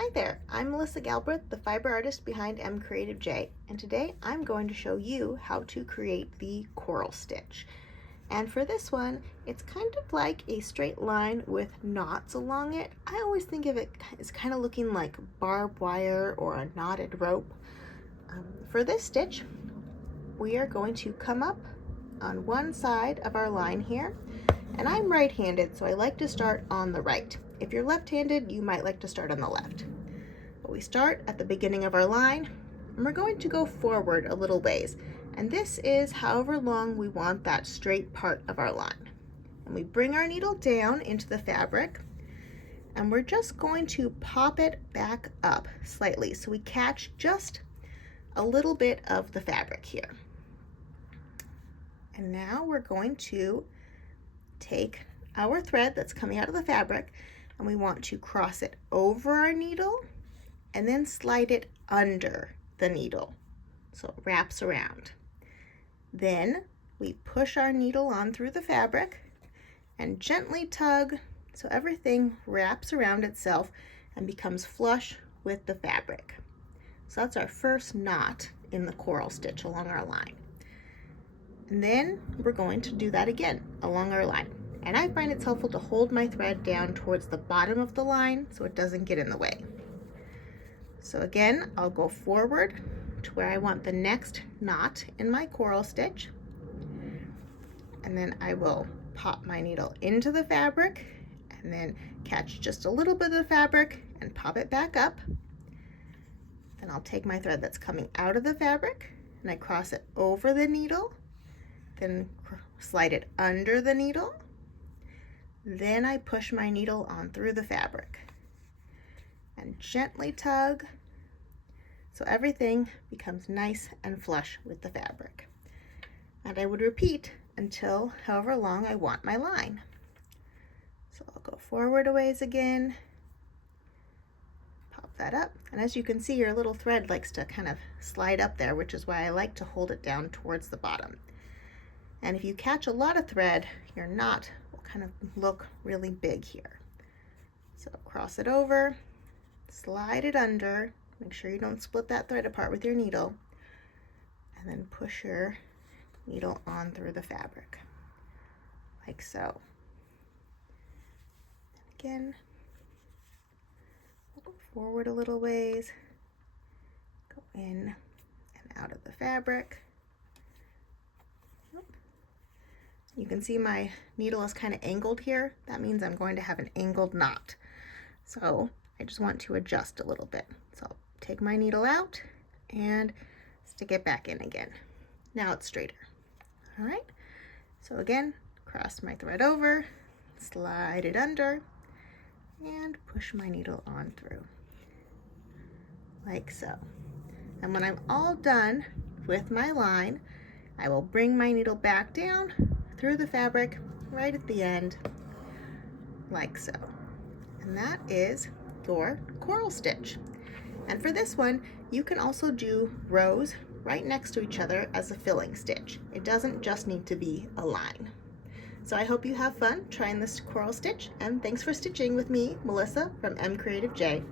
Hi there, I'm Melissa Galbraith, the fiber artist behind MCreativeJ, and today I'm going to show you how to create the coral stitch. And for this one, it's kind of like a straight line with knots along it. I always think of it as kind of looking like barbed wire or a knotted rope. For this stitch, we are going to come up on one side of our line here, and I'm right-handed, so I like to start on the right. If you're left-handed, you might like to start on the left. But we start at the beginning of our line, and we're going to go forward a little ways. And this is however long we want that straight part of our line. And we bring our needle down into the fabric, and we're just going to pop it back up slightly so we catch just a little bit of the fabric here. And now we're going to take our thread that's coming out of the fabric, and we want to cross it over our needle and then slide it under the needle so it wraps around. Then we push our needle on through the fabric and gently tug so everything wraps around itself and becomes flush with the fabric. So that's our first knot in the coral stitch along our line. And then we're going to do that again along our line. And I find it's helpful to hold my thread down towards the bottom of the line so it doesn't get in the way. So again, I'll go forward to where I want the next knot in my coral stitch. And then I will pop my needle into the fabric and then catch just a little bit of the fabric and pop it back up. Then I'll take my thread that's coming out of the fabric and I cross it over the needle, then slide it under the needle. Then I push my needle on through the fabric and gently tug so everything becomes nice and flush with the fabric. And I would repeat until however long I want my line. So I'll go forward a ways again, pop that up, and as you can see, your little thread likes to kind of slide up there, which is why I like to hold it down towards the bottom. And if you catch a lot of thread, your knot will kind of look really big here. So cross it over, slide it under, make sure you don't split that thread apart with your needle, and then push your needle on through the fabric, like so. And again, we'll go forward a little ways, go in and out of the fabric. You can see my needle is kind of angled here. That means I'm going to have an angled knot. So I just want to adjust a little bit. So I'll take my needle out and stick it back in again. Now it's straighter. All right. So again, cross my thread over, slide it under, and push my needle on through, like so. And when I'm all done with my line, I will bring my needle back down through the fabric right at the end, like so. And that is your coral stitch. And for this one, you can also do rows right next to each other as a filling stitch. It doesn't just need to be a line. So I hope you have fun trying this coral stitch, and thanks for stitching with me, Melissa from MCreativeJ.